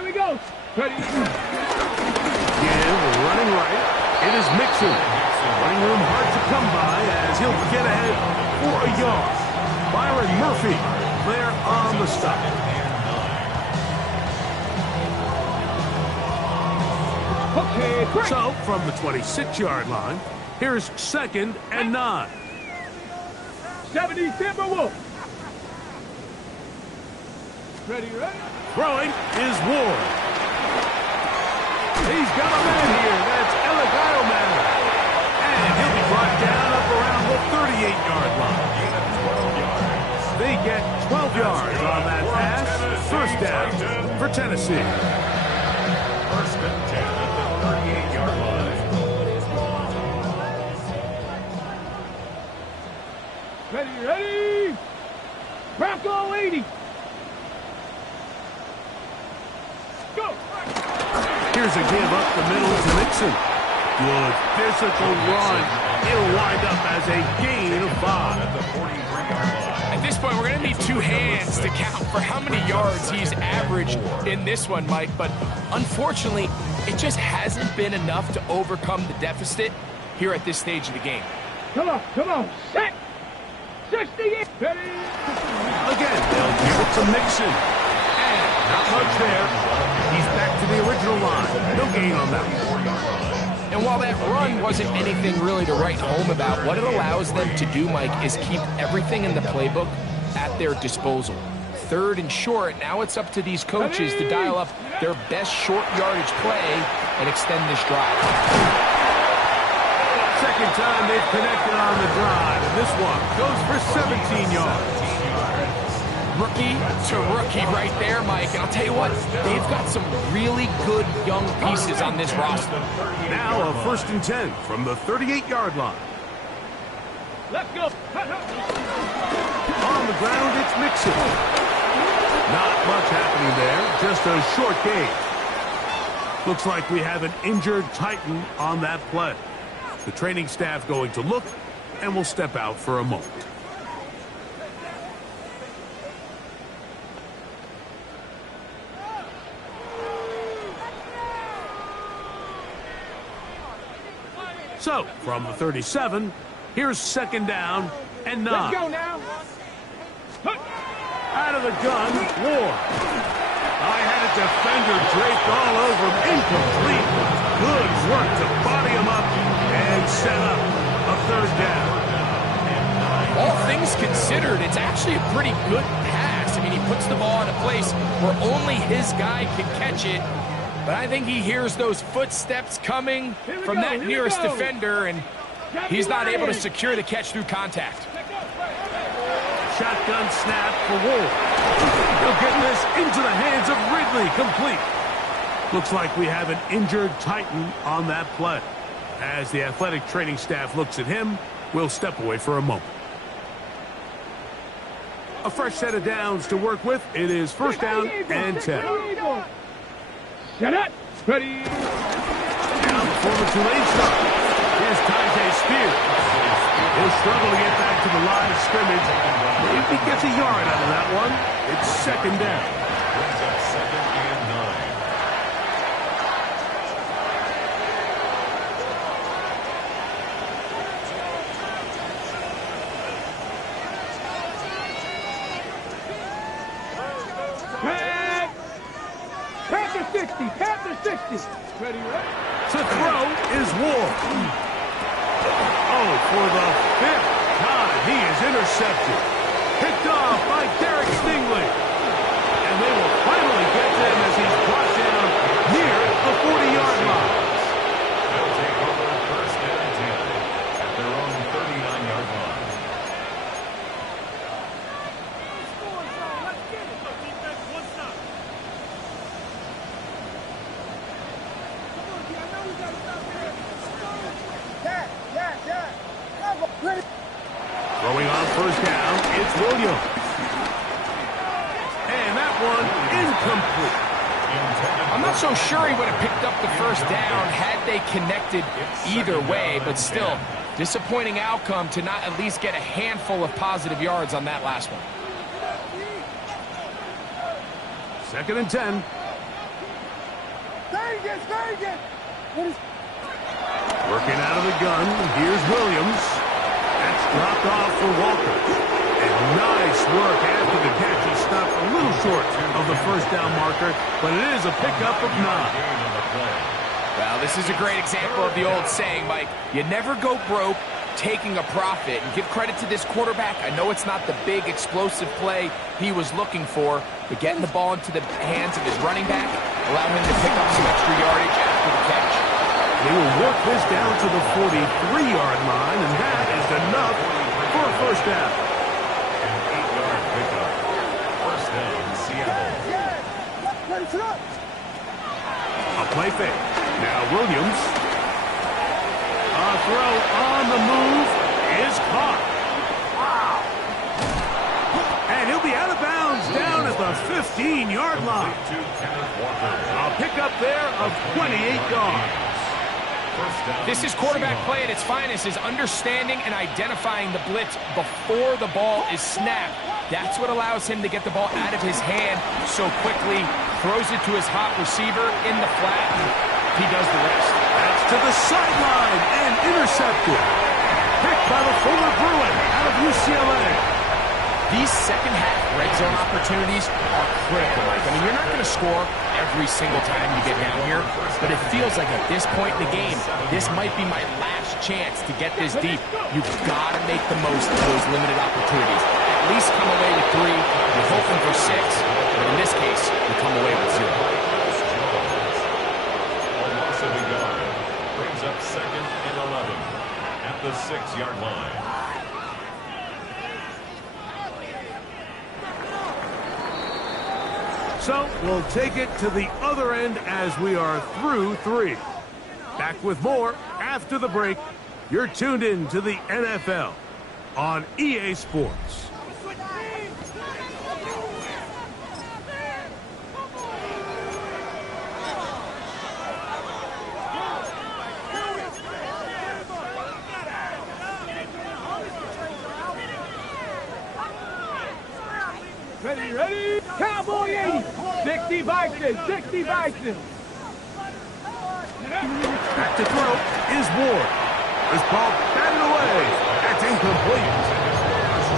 Here we go. Ready. Give, running right. It is Mixon. Running room hard to come by as he'll get ahead for a yard. Byron Murphy there on the stop. Okay, great. So, from the 26-yard line, here's 2nd and 9. 70 Timberwolves. Ready, ready. Throwing is Ward. He's got a man here. That's Eligio. And he'll be brought down up around the 38-yard line. They get 12 yards on that pass. First down for Tennessee. First and 10 at the 38-yard line. Ready, ready. Bronco 80. Go. Here's a give up the middle to Mixon. Good physical run. It'll wind up as a gain of 5. At the 43-yard line. At this point, we're going to need 2 hands to count for how many yards he's averaged in this one, Mike. But unfortunately, it just hasn't been enough to overcome the deficit here at this stage of the game. Come on, come on. Set. 60. Ready. Again, they'll give it to Mixon. And not much there. He's back to the original line. No gain on that one. And while that run wasn't anything really to write home about, what it allows them to do, Mike, is keep everything in the playbook at their disposal. 3rd and short, now it's up to these coaches to dial up their best short yardage play and extend this drive. Second time they've connected on the drive, and this one goes for 17 yards. Rookie to rookie right there, Mike. And I'll tell you what, they've got some really good young pieces on this roster. Now a 1st and 10 from the 38-yard line. Let's go. On the ground, it's Mixon. Not much happening there, just a short gain. Looks like we have an injured Titan on that play. The training staff going to look, and will step out for a moment. So, from the 37, here's 2nd down and 9. Let's go now. Out of the gun, Ward. I had a defender draped all over him. Incomplete. Good work to body him up and set up a 3rd down. All things considered, it's actually a pretty good pass. I mean, he puts the ball in a place where only his guy can catch it. But I think he hears those footsteps coming from that nearest defender, and he's not able to secure the catch through contact. Shotgun snap for Ward. He'll get this into the hands of Ridley. Complete. Looks like we have an injured Titan on that play. As the athletic training staff looks at him, we'll step away for a moment. A fresh set of downs to work with. It is 1st down and 10. Shut up. Ready. Now the former Tulane star. Here's Tyjae Spears. He'll struggle to get back to the line of scrimmage. If he gets a yard out of that one, it's 2nd down. Brings up 2nd and 60. Panther 60. Ready, ready. To throw is Ward. Oh, for the 5th time, he is intercepted. Picked off by Derek Stingley. And they will finally get to him as he's brought down near the 40-yard line. They'll take over 1st and 10 at their own 39-yard line. Throwing on 1st down, it's Williams. And that one incomplete. I'm not so sure he would have picked up the 1st down had they connected either way, but still, disappointing outcome to not at least get a handful of positive yards on that last one. 2nd and 10. Working out of the gun, here's Williams. That's dropped off for Walker. And nice work after the catch. He stopped a little short of the first down marker, but it is a pickup of 9. Well, this is a great example of the old saying, Mike. You never go broke taking a profit. And give credit to this quarterback. I know it's not the big explosive play he was looking for, but getting the ball into the hands of his running back allowed him to pick up some extra yardage after the catch. They will work this down to the 43-yard line, and that is enough for a first down. An 8-yard pickup. First down, Seattle. A play fake. Now Williams. A throw on the move is caught. And he'll be out of bounds down at the 15-yard line. A pickup there of 28 yards. This is quarterback play at its finest, is understanding and identifying the blitz before the ball is snapped. That's what allows him to get the ball out of his hand so quickly, throws it to his hot receiver in the flat, and he does the rest. That's to the sideline and intercepted. Picked by the former Bruin out of UCLA. These second-half red zone opportunities are critical, Mike. I mean, you're not going to score every single time you get down here, but it feels like at this point in the game, this might be my last chance to get this deep. You've got to make the most of those limited opportunities. At least come away with 3. You're hoping for 6, but in this case, you come away with 0. Brings up 2nd and 11 at the 6-yard line. So we'll take it to the other end as we are through 3. Back with more after the break. You're tuned in to the NFL on EA Sports. Ready? Cowboy 80! 60 Bison! 60 Bison! Back to throw is Ward. This ball batted away. That's incomplete.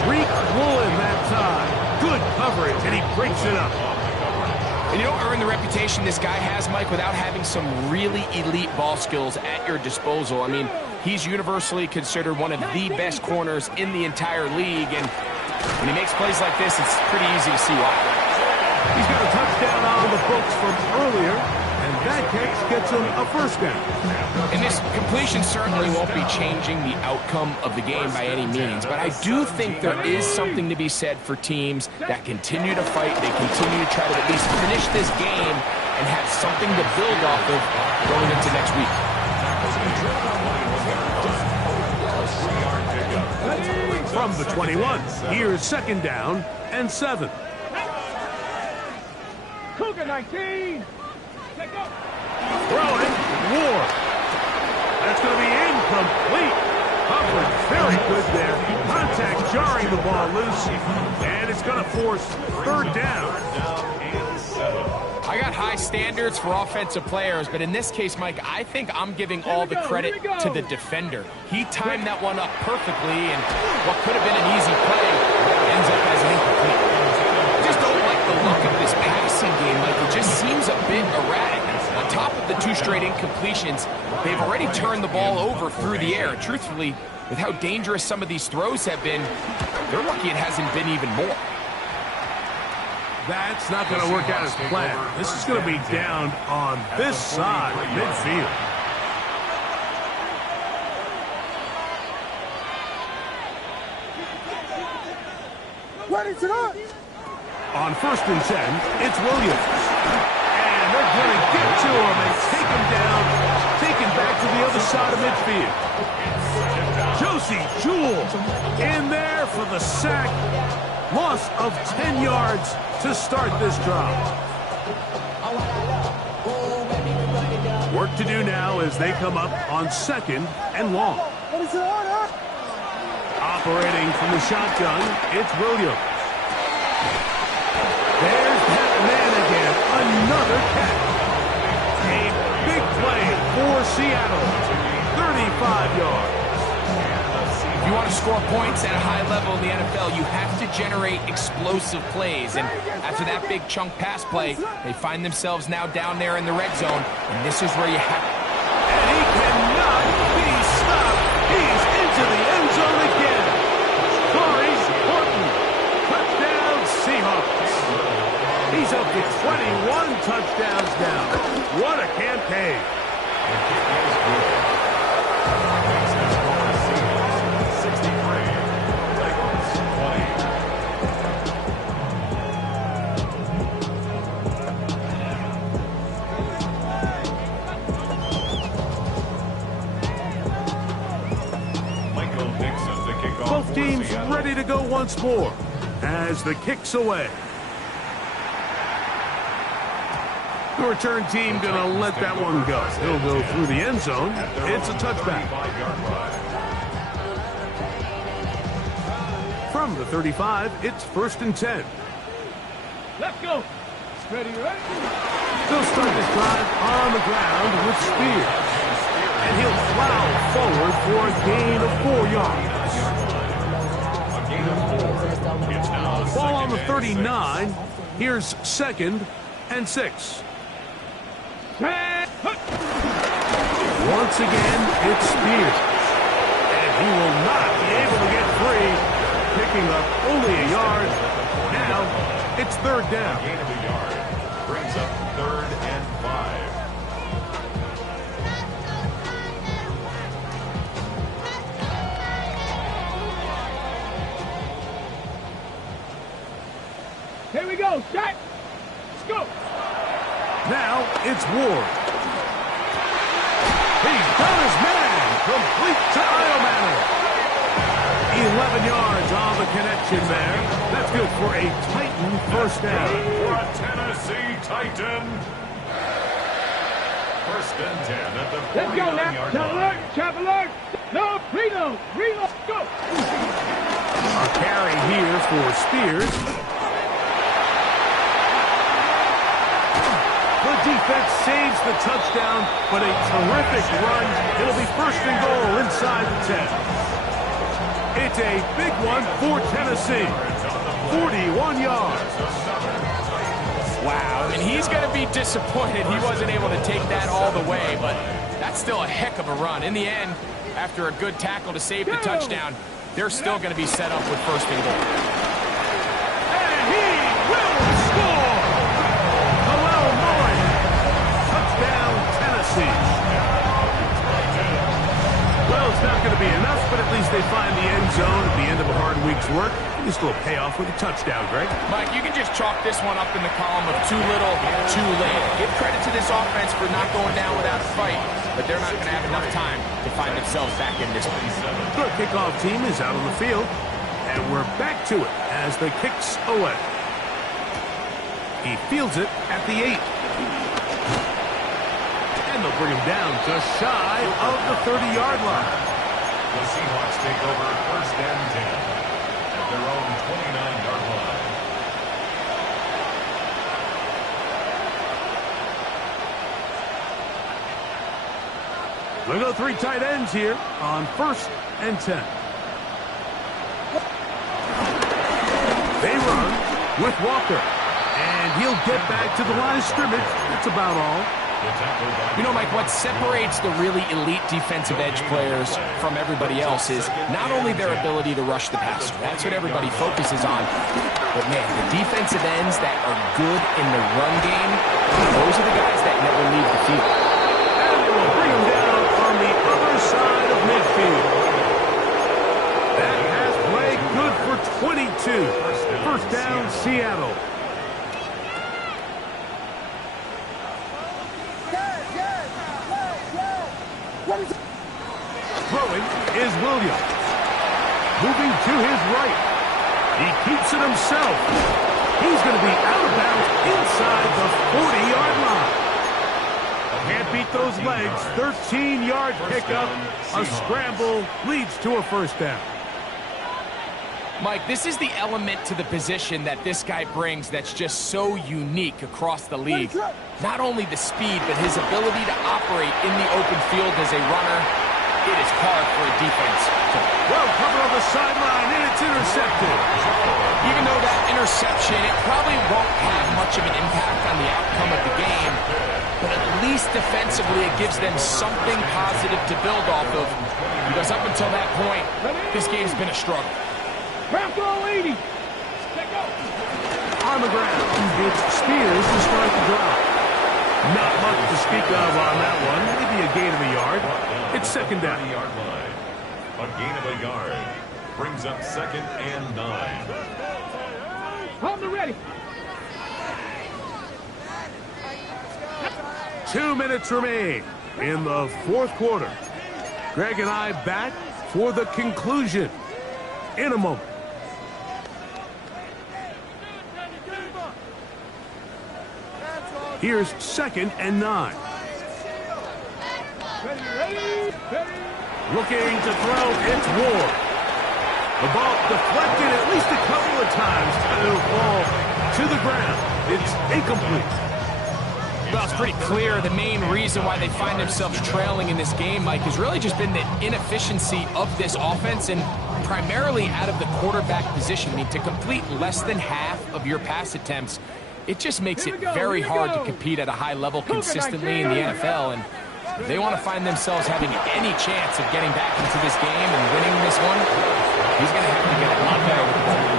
Reek Woolen that time. Good coverage, and he breaks it up. And you don't earn the reputation this guy has, Mike, without having some really elite ball skills at your disposal. I mean, he's universally considered one of the best corners in the entire league, and when he makes plays like this, it's pretty easy to see why. He's got a touchdown on the books from earlier, and that catch gets him a first down. And this completion certainly won't be changing the outcome of the game by any means, but I do think there is something to be said for teams that continue to fight, they continue to try to at least finish this game and have something to build off of going into next week. From the 21, here's 2nd down and 7. Cougar 19! Throwing, Ward. That's going to be incomplete. Covered very good there. Contact jarring the ball loose, and it's going to force 3rd down. I got high standards for offensive players, but in this case, Mike, I think I'm giving all the credit to the defender. He timed that one up perfectly, and what could have been an easy play ends up as an incomplete. I just don't like the look of this passing game, Mike. It just seems a bit erratic. On top of the 2 straight incompletions, they've already turned the ball over through the air. Truthfully, with how dangerous some of these throws have been, they're lucky it hasn't been even more. That's not going to work out as planned. This is going to be down on this side of midfield. On 1st and 10, it's Williams. And they're going to get to him and take him down, taken back to the other side of midfield. Josie Jewell in there for the sack. Loss of 10 yards to start this drive. Work to do now as they come up on 2nd and long. Operating from the shotgun, it's Williams. There's that man again. Another catch. A play for Seattle. 35 yards. If you want to score points at a high level in the NFL, you have to generate explosive plays. And after that big chunk pass play, they find themselves now down there in the red zone. And this is where you have... And he cannot be stopped. He's into the end zone again. Corey Horton. Touchdown Seahawks. He's up to 21 touchdowns now. What a campaign. Both teams ready to go once more as the kick's away. The return team going to let that one go. He'll go through the end zone. It's a touchback. From the 35, it's 1st and 10. Let's go. Ready, ready? They'll start this drive on the ground with Spears. And he'll plow forward for a gain of 4 yards. Ball on the 39. Here's 2nd and 6. Once again, it's Spears. And he will not be able to get free. Picking up only a yard. Now, it's 3rd down. Gain of a yard. Brings up 3rd and 5. Here we go. Shot. Let's go. Now it's Ward. He's done his man. Complete to Idleman. 11 yards on the connection there. That's good for a Titan 1st down. For a Tennessee Titan. 1st and 10 at the 49-yard line. Chop alert. No, reload. Go. A carry here for Spears. The defense saves the touchdown, but a terrific run. It'll be 1st and goal inside the 10. It's a big one for Tennessee. 41 yards. Wow, and he's going to be disappointed he wasn't able to take that all the way, but that's still a heck of a run. In the end, after a good tackle to save the touchdown, they're still going to be set up with 1st and goal. And he will score! Hello, Moore. Touchdown, Tennessee. Well, it's not going to be enough, but at least they find the end zone at the end of a hard week's work. This will pay off with a touchdown, Greg. Mike, you can just chalk this one up in the column of too little, too late. Give credit to this offense for not going down without a fight, but they're not going to have enough time to find themselves back in this one. The kickoff team is out on the field, and we're back to it as the kick's away. He fields it at the 8. And they'll bring him down just shy of the 30-yard line. The Seahawks take over 1st and 10 at their own 29-yard line. They go 3 tight ends here on 1st and 10. They run with Walker. And he'll get back to the line of scrimmage. That's about all. You know, Mike, what separates the really elite defensive edge players from everybody else is not only their ability to rush the passer. That's what everybody focuses on. But, man, the defensive ends that are good in the run game, those are the guys that never leave the field. And they will bring him down on the other side of midfield. That has play good for 22. 1st down, Seattle. Throwing is Williams. Moving to his right. He keeps it himself. He's going to be out of bounds inside the 40-yard line. Can't beat those legs. 13-yard pickup. A scramble leads to a 1st down. Mike, this is the element to the position that this guy brings that's just so unique across the league. Not only the speed, but his ability to operate in the open field as a runner. It is hard for a defense. Well covered on the sideline, and it's intercepted. Even though that interception, it probably won't have much of an impact on the outcome of the game, but at least defensively it gives them something positive to build off of. Because up until that point, this game's been a struggle. Bronco 80. On the ground, it's Spears to start the drive. Not much to speak of on that one. Maybe a gain of a yard. It's second down. Yard line. A gain of a yard. Brings up 2nd and 9. On the ready. 2 minutes remain in the fourth quarter. Greg and I back for the conclusion in a moment. Here's 2nd and 9. Looking to throw, it's Ward. The ball deflected at least a couple of times to fall to the ground. It's incomplete. Well, it's pretty clear the main reason why they find themselves trailing in this game, Mike, has really just been the inefficiency of this offense and primarily out of the quarterback position. I mean, to complete less than half of your pass attempts, it just makes it very hard to compete at a high level consistently in the NFL. And if they want to find themselves having any chance of getting back into this game and winning this one, he's going to have to get a lot better with the ball.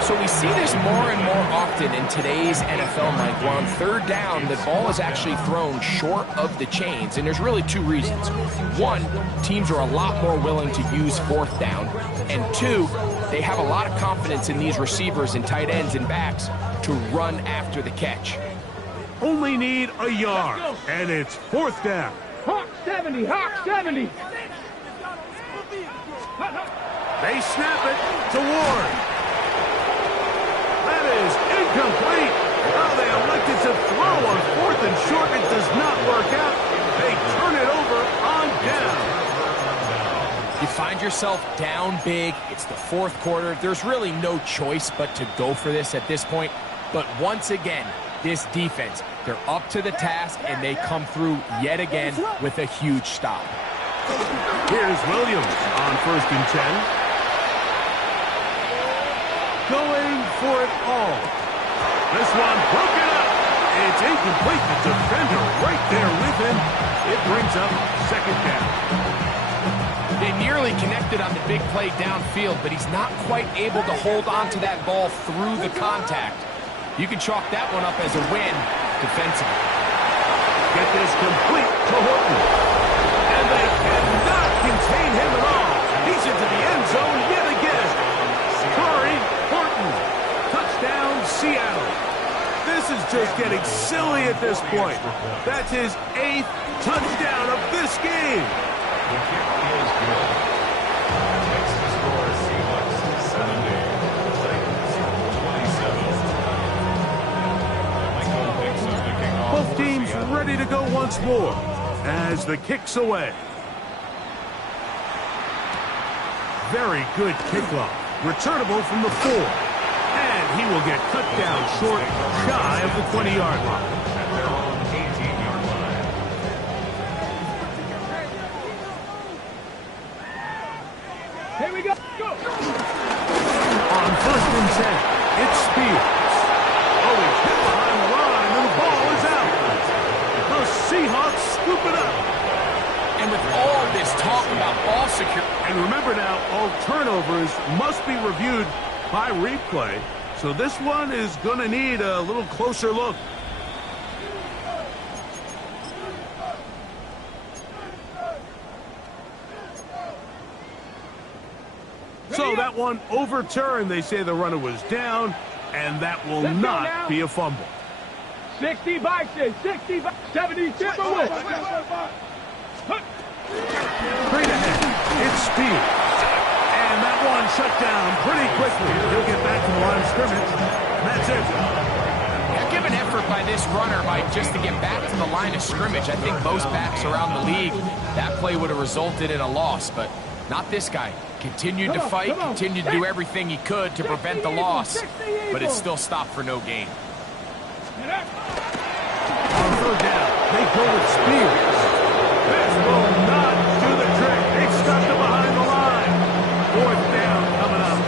So we see this more and more often in today's NFL, Mike, where on third down, the ball is actually thrown short of the chains. And there's really two reasons. One, teams are a lot more willing to use fourth down. And two, they have a lot of confidence in these receivers and tight ends and backs to run after the catch. Only need a yard, and it's fourth down. Hawk 70, Hawk 70. They snap it to Ward. That is incomplete. Well, they elected to throw on 4th and short. It does not work out. They turn it over on down. You find yourself down big. It's the fourth quarter. There's really no choice but to go for this at this point. But once again, this defense, they're up to the task, and they come through yet again with a huge stop. Here's Williams on 1st and 10. Going for it all. This one broken up. It's incomplete. The defender right there with him. It brings up 2nd down. They nearly connected on the big play downfield, but he's not quite able to hold on to that ball through the contact. You can chalk that one up as a win defensively. Get this complete to Horton. And they cannot contain him at all. He's into the end zone yet again. Curry, Horton. Touchdown, Seattle. This is just getting silly at this point. That's his 8th touchdown of this game. The kick is good. Makes the score Seahawks 70. Both teams ready to go once more as the kick's away. Very good kickoff. Returnable from the 4. And he will get cut down short, shy of the 20-yard line. At their own 18-yard line. Here we go. Go. On 1st and 10, it's Spears. Oh, he's hit behind the line, and the ball is out. The Seahawks scoop it up. And with all this talk about ball security, And remember now, all turnovers must be reviewed by replay. So this one is going to need a little closer look. So that one overturned. They say the runner was down, and that will not be a fumble. 60 Bison, 60 70 Timberwolves. Straight ahead, it's Spears. And that one shut down pretty quickly. He'll get back to the line of scrimmage, and that's it. Yeah, give an effort by this runner, Mike, just to get back to the line of scrimmage. I think most backs around the league, that play would have resulted in a loss, but not this guy. Continued to fight, continued to do everything he could to prevent the loss, but it still stopped for no gain. On third down, they go with Spears. This will not do the trick. They stuck him behind the line. Fourth down coming up.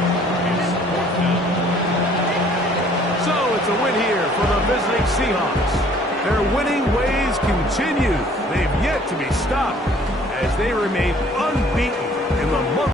So it's a win here for the visiting Seahawks. Their winning ways continue. They've yet to be stopped as they remain unbeaten in the month.